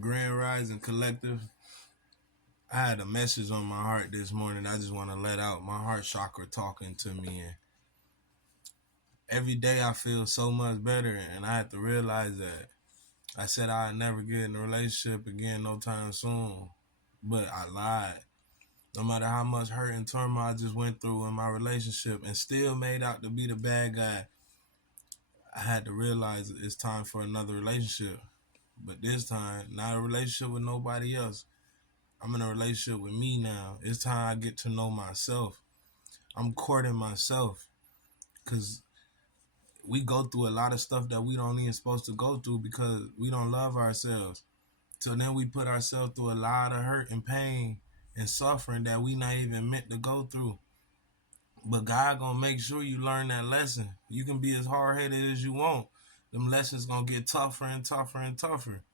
Grand Rising Collective. I had a message on my heart this morning. I just want to let out my heart chakra talking to me. And every day I feel so much better. And I had to realize that I said I'd never get in a relationship again no time soon. But I lied. No matter how much hurt and turmoil I just went through in my relationship and still made out to be the bad guy, I had to realize it's time for another relationship. But this time, not a relationship with nobody else. I'm in a relationship with me now. It's time I get to know myself. I'm courting myself because we go through a lot of stuff that we don't even supposed to go through because we don't love ourselves. So then we put ourselves through a lot of hurt and pain and suffering that we not even meant to go through. But God gonna make sure you learn that lesson. You can be as hard-headed as you want. Them lessons gonna get tougher and tougher and tougher.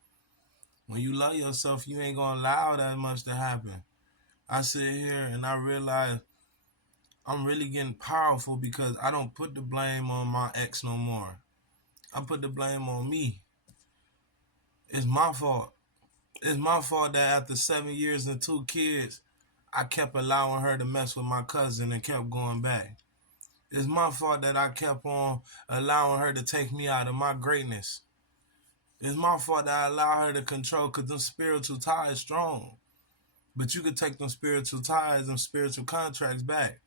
When you love yourself, you ain't gonna allow that much to happen. I sit here and I realize I'm really getting powerful because I don't put the blame on my ex no more. I put the blame on me. It's my fault. It's my fault that after 7 years and 2 kids, I kept allowing her to mess with my cousin and kept going back. It's my fault that I kept on allowing her to take me out of my greatness. It's my fault that I allow her to control because them spiritual ties strong. But you could take them spiritual ties and spiritual contracts back.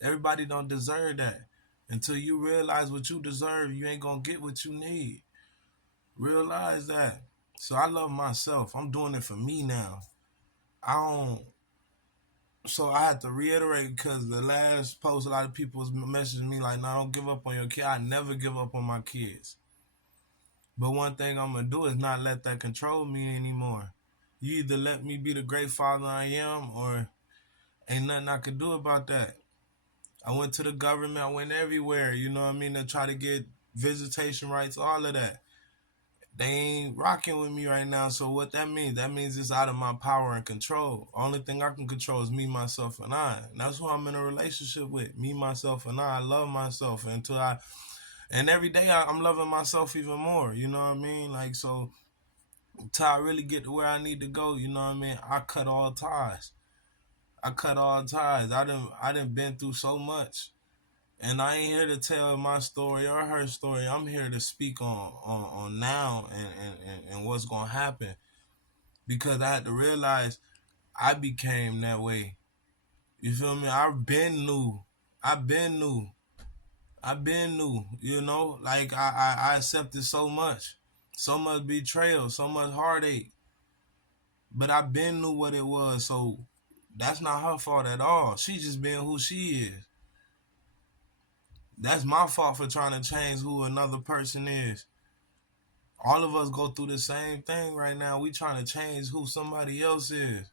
Everybody don't deserve that. Until you realize what you deserve, you ain't gonna get what you need. Realize that. So I love myself. I'm doing it for me now. I don't. So I had to reiterate because the last post, a lot of people was messaging me like, "No, don't give up on your kid." I never give up on my kids. But one thing I'm gonna do is not let that control me anymore. You either let me be the great father I am, or ain't nothing I can do about that. I went to the government. I went everywhere, you know what I mean, to try to get visitation rights, all of that. They ain't rocking with me right now. So what that means? That means it's out of my power and control. Only thing I can control is me, myself, and I. And that's who I'm in a relationship with. Me, myself, and I. I love myself and every day I'm loving myself even more. You know what I mean? Like, so until I really get to where I need to go, you know what I mean? I cut all ties. I cut all ties. I done been through so much. And I ain't here to tell my story or her story. I'm here to speak on now and what's gonna happen. Because I had to realize I became that way. You feel me? I've been new. I've been new. I've been new. You know? Like I accepted so much. So much betrayal, so much heartache. But I been knew what it was, so that's not her fault at all. She just being who she is. That's my fault for trying to change who another person is. All of us go through the same thing right now. We trying to change who somebody else is.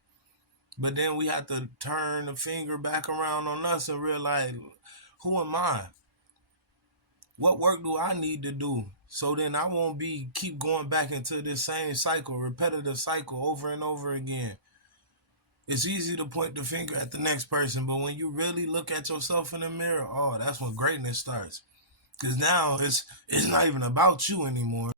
But then we have to turn the finger back around on us and realize, who am I? What work do I need to do? So then I won't keep going back into this same cycle, repetitive cycle over and over again. It's easy to point the finger at the next person, but when you really look at yourself in the mirror, oh, that's when greatness starts. Because now it's not even about you anymore.